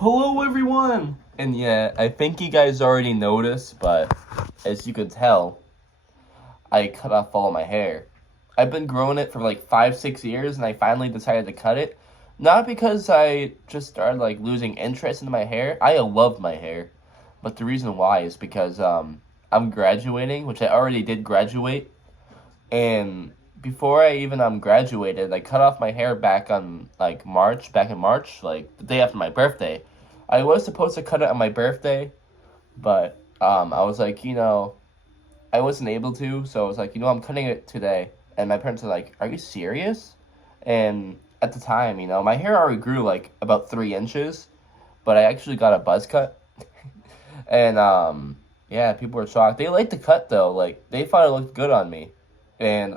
Hello, everyone! And yeah, I think you guys already noticed, but as you can tell, I cut off all my hair. I've been growing it for like 5, 6 years, and I finally decided to cut it. Not because I just started like losing interest in my hair. I love my hair, but the reason why is because I'm graduating, which I already did graduate, and before I even graduated, I cut off my hair back in March, like the day after my birthday. I was supposed to cut it on my birthday, but I was like, I wasn't able to, so I was like, I'm cutting it today. And my parents were like, "Are you serious?" And at the time, my hair already grew like about 3 inches, but I actually got a buzz cut. And yeah, people were shocked. They liked the cut though. Like they thought it looked good on me. And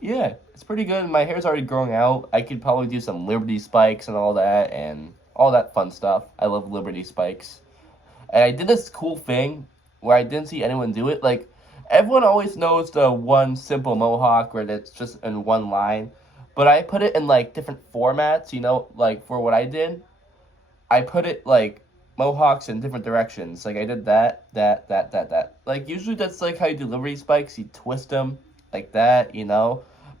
yeah, it's pretty good. My hair's already growing out. I could probably do some Liberty spikes and all that fun stuff. I love Liberty spikes. And I did this cool thing where I didn't see anyone do it. Like everyone always knows the one simple mohawk where it's just in one line, but I put it in like different formats, like for what I did. I put it like mohawks in different directions. Like I did that. Like usually that's like how you do Liberty spikes. You twist them like that.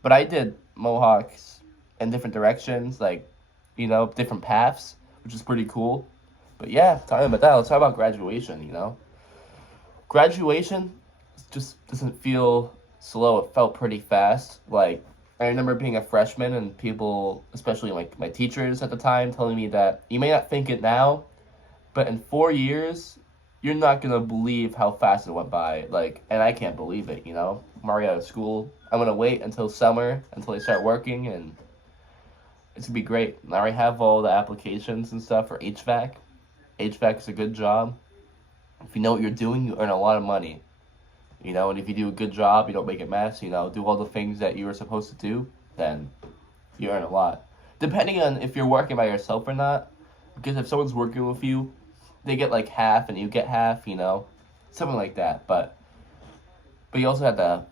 But I did mohawks in different directions, like different paths, which is pretty cool. But yeah, talking about that, let's talk about graduation. Graduation just doesn't feel slow. It felt pretty fast. Like I remember being a freshman and people, especially like my teachers at the time, telling me that you may not think it now, but in 4 years, you're not gonna believe how fast it went by. Like, and I can't believe it. I'm already out of school. I'm gonna wait until summer until I start working, and it's gonna be great. I already have all the applications and stuff for HVAC. HVAC is a good job. If you know what you're doing, you earn a lot of money. And if you do a good job, you don't make a mess, do all the things that you were supposed to do, then you earn a lot. Depending on if you're working by yourself or not, because if someone's working with you, they get like half and you get half, something like that. But you also have to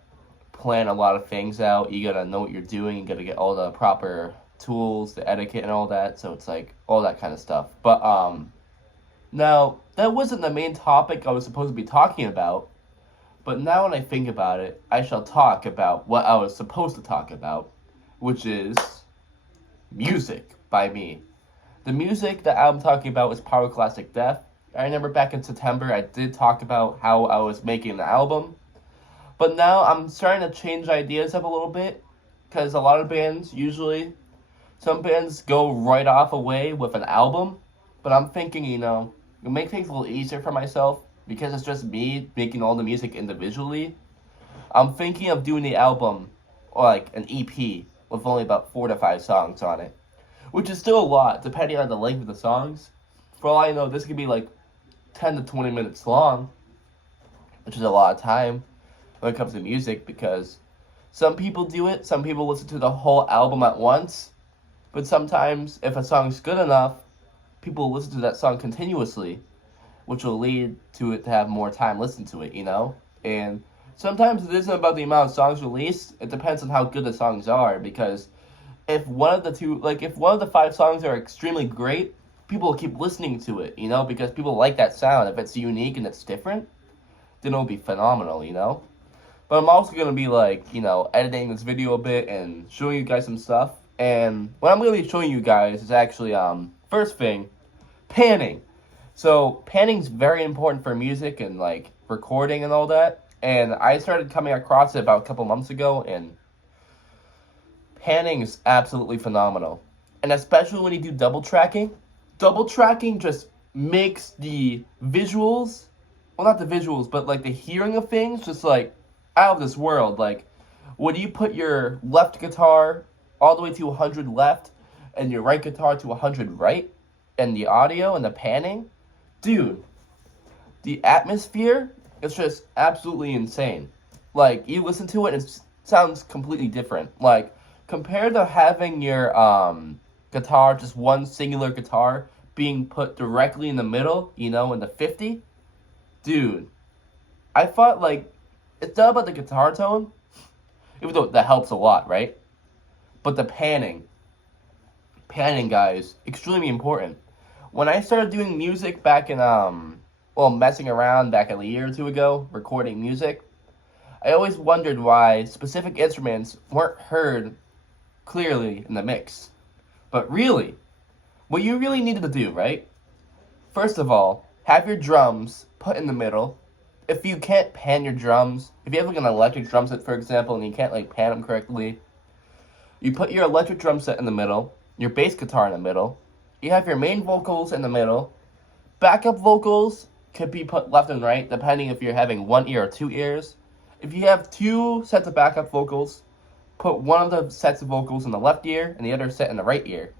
plan a lot of things out. You gotta know what you're doing. You gotta get all the proper tools, the etiquette, and all that. So it's like all that kind of stuff. But now that wasn't the main topic I was supposed to be talking about. But now when I think about it, I shall talk about what I was supposed to talk about, which is music by me. The music that I'm talking about is Pyroclastic Death. I remember back in September I did talk about how I was making the album. But now I'm starting to change ideas up a little bit. Because a lot of bands some bands go right off away with an album. But I'm thinking, it'll make things a little easier for myself. Because it's just me making all the music individually. I'm thinking of doing the album, or like an EP, with only about 4 to 5 songs on it. Which is still a lot, depending on the length of the songs. For all I know, this could be like 10 to 20 minutes long, which is a lot of time when it comes to music, because some people do it, some people listen to the whole album at once, but sometimes, if a song's good enough, people listen to that song continuously, which will lead to it to have more time listening to it, And sometimes it isn't about the amount of songs released, it depends on how good the songs are, because if one of the 5 songs are extremely great, people will keep listening to it, because people like that sound. If it's unique and it's different, then it'll be phenomenal. But I'm also going to be editing this video a bit and showing you guys some stuff. And what I'm going to be showing you guys is actually, first thing, panning. So panning's very important for music and recording and all that. And I started coming across it about a couple months ago, and panning is absolutely phenomenal. And especially when you do double tracking. Double tracking just makes the visuals, well, not the visuals, but the hearing of things just out of this world. When you put your left guitar all the way to 100 left and your right guitar to 100 right, and the audio and the panning, dude, the atmosphere is just absolutely insane. You listen to it and it sounds completely different. Compared to having your guitar, just one singular guitar, being put directly in the middle, in the 50, dude, I thought, it's not about the guitar tone, even though that helps a lot, right? But the panning, guys, extremely important. When I started doing music back in well, messing around back a year or two ago, recording music, I always wondered why specific instruments weren't heard clearly in the mix. But really, what you really needed to do, right? First of all, have your drums put in the middle. If you can't pan your drums, if you have like an electric drum set, for example, and you can't like pan them correctly, you put your electric drum set in the middle, your bass guitar in the middle, you have your main vocals in the middle, backup vocals could be put left and right, depending if you're having one ear or two ears. If you have two sets of backup vocals, put one of the sets of vocals in the left ear and the other set in the right ear.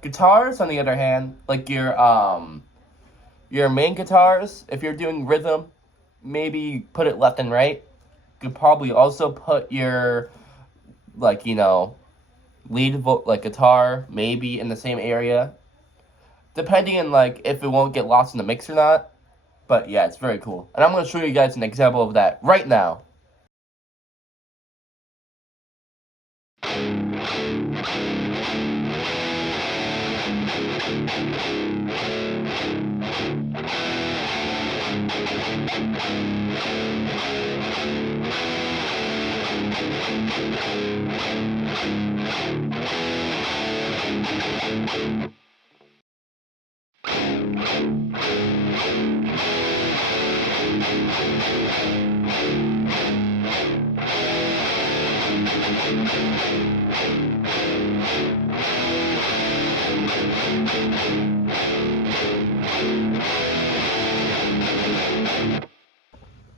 Guitars, on the other hand, like your main guitars, if you're doing rhythm, maybe put it left and right. You could probably also put your like like guitar maybe in the same area, depending on like if it won't get lost in the mix or not. But yeah, it's very cool, and I'm going to show you guys an example of that right now.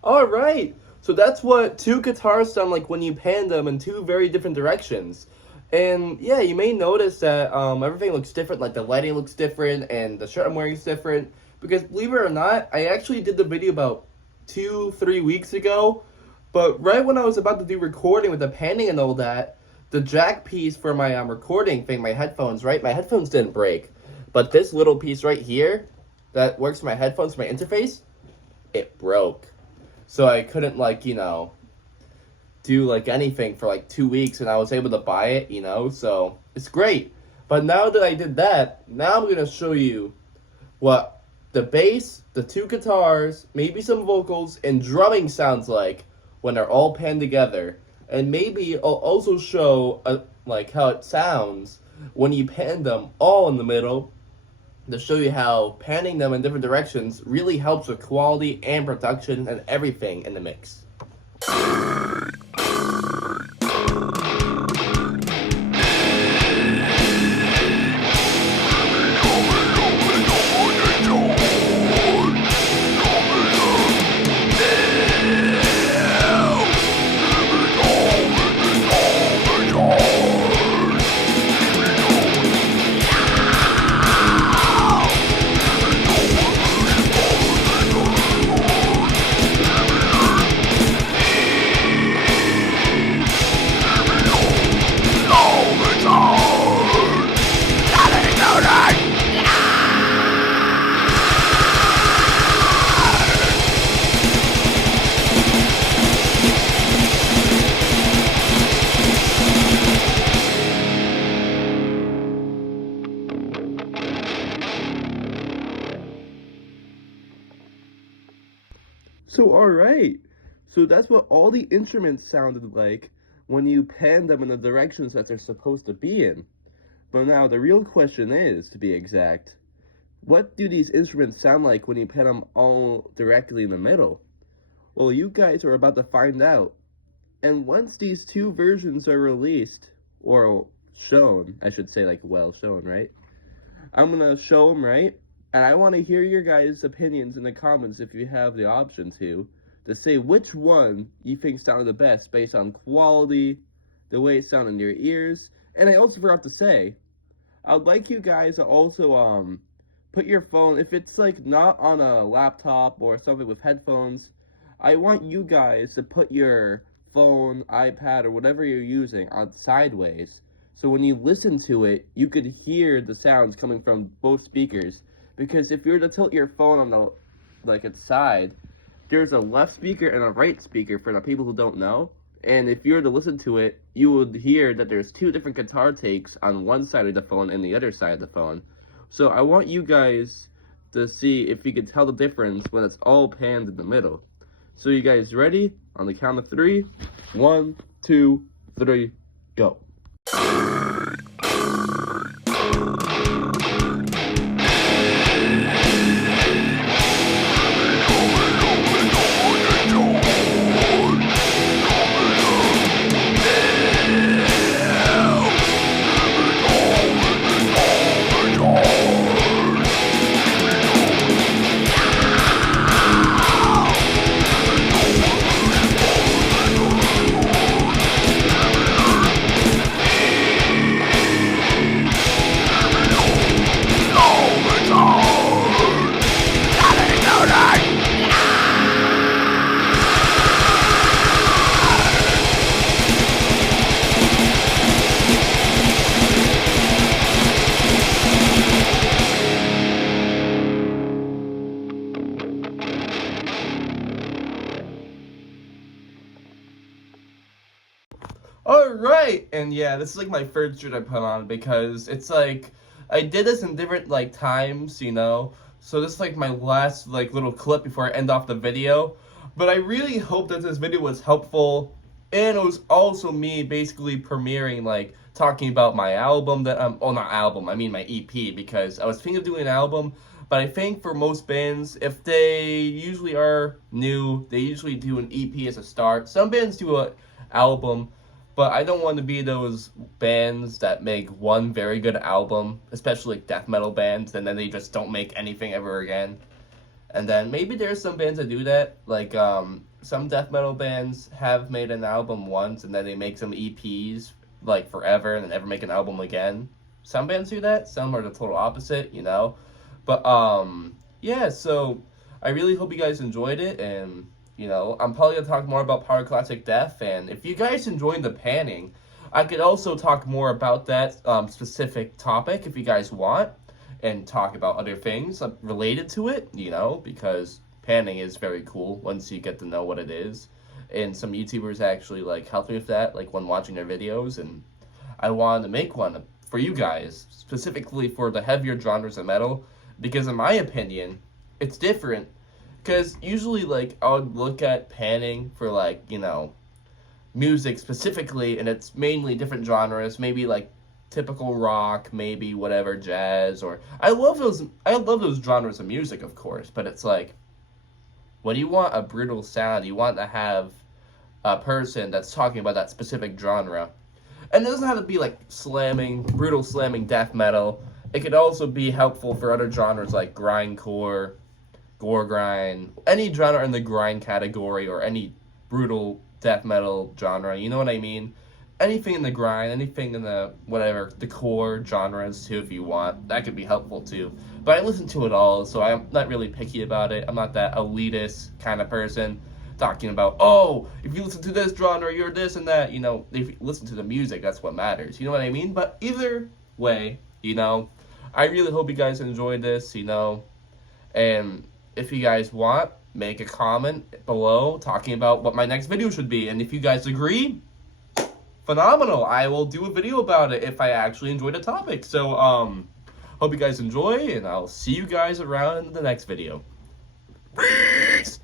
Alright, so that's what two guitars sound like when you pan them in two very different directions. And yeah, you may notice that everything looks different, like the lighting looks different and the shirt I'm wearing is different. Because believe it or not, I actually did the video about 2-3 weeks ago. But right when I was about to do recording with the panning and all that, the jack piece for my recording thing, my headphones, right? My headphones didn't break. But this little piece right here that works for my headphones, my interface, it broke. So I couldn't do like anything for like 2 weeks, and I was able to buy it, so it's great. But now that I did that, now I'm gonna show you what the bass, the two guitars, maybe some vocals, and drumming sounds like when they're all panned together. And maybe I'll also show like how it sounds when you pan them all in the middle, to show you how panning them in different directions really helps with quality and production and everything in the mix. So alright, so that's what all the instruments sounded like when you pan them in the directions that they're supposed to be in. But now the real question is, to be exact, what do these instruments sound like when you pan them all directly in the middle? Well, you guys are about to find out. And once these two versions are released, or shown, I should say, like well shown, right? I'm gonna show them, right? And I want to hear your guys' opinions in the comments if you have the option to say which one you think sounded the best based on quality, the way it sounded in your ears. And I also forgot to say, I'd like you guys to also put your phone, if it's like not on a laptop or something with headphones, I want you guys to put your phone, iPad, or whatever you're using on sideways. So when you listen to it, you could hear the sounds coming from both speakers. Because if you were to tilt your phone on the its side, there's a left speaker and a right speaker for the people who don't know. And if you were to listen to it, you would hear that there's two different guitar takes on one side of the phone and the other side of the phone, So I want you guys to see if you can tell the difference when it's all pans in the middle. So you guys ready? On the count of 3. 1, 2, 3, go. Alright, and yeah, this is like my first shirt I put on because it's like, I did this in different like times, you know, so this is like my last like little clip before I end off the video, but I really hope that this video was helpful, and it was also me basically premiering, like, talking about my album that, oh not album, I mean my EP, because I was thinking of doing an album, but I think for most bands, if they usually are new, they usually do an EP as a start. Some bands do an album, but I don't want to be those bands that make one very good album, especially like death metal bands, and then they just don't make anything ever again. And then maybe there's some bands that do that, like some death metal bands have made an album once, and then they make some EPs like forever, and then never make an album again. Some bands do that, some are the total opposite, you know. But yeah, so I really hope you guys enjoyed it, and you know, I'm probably going to talk more about Pyroclastic Death, and if you guys enjoyed the panning, I could also talk more about that specific topic if you guys want, and talk about other things related to it, you know, because panning is very cool once you get to know what it is, and some YouTubers actually, like, helped me with that, like, when watching their videos, and I wanted to make one for you guys, specifically for the heavier genres of metal, because in my opinion, it's different. Because usually, like, I would look at panning for, like, you know, music specifically, and it's mainly different genres, maybe, like, typical rock, maybe whatever, jazz, or... I love those genres of music, of course, but it's like, when you want a brutal sound, you want to have a person that's talking about that specific genre. And it doesn't have to be, like, brutal slamming death metal. It could also be helpful for other genres, like grindcore, gore grind, any genre in the grind category, or any brutal death metal genre, you know what I mean? Anything in the grind, anything in the whatever, the core genres too, if you want, that could be helpful too. But I listen to it all, so I'm not really picky about it. I'm not that elitist kind of person talking about, oh, if you listen to this genre, you're this and that, you know. If you listen to the music, that's what matters, you know what I mean? But either way, you know, I really hope you guys enjoyed this, you know, and if you guys want, make a comment below talking about what my next video should be. And if you guys agree, phenomenal. I will do a video about it if I actually enjoy the topic. So, hope you guys enjoy, and I'll see you guys around in the next video. Peace!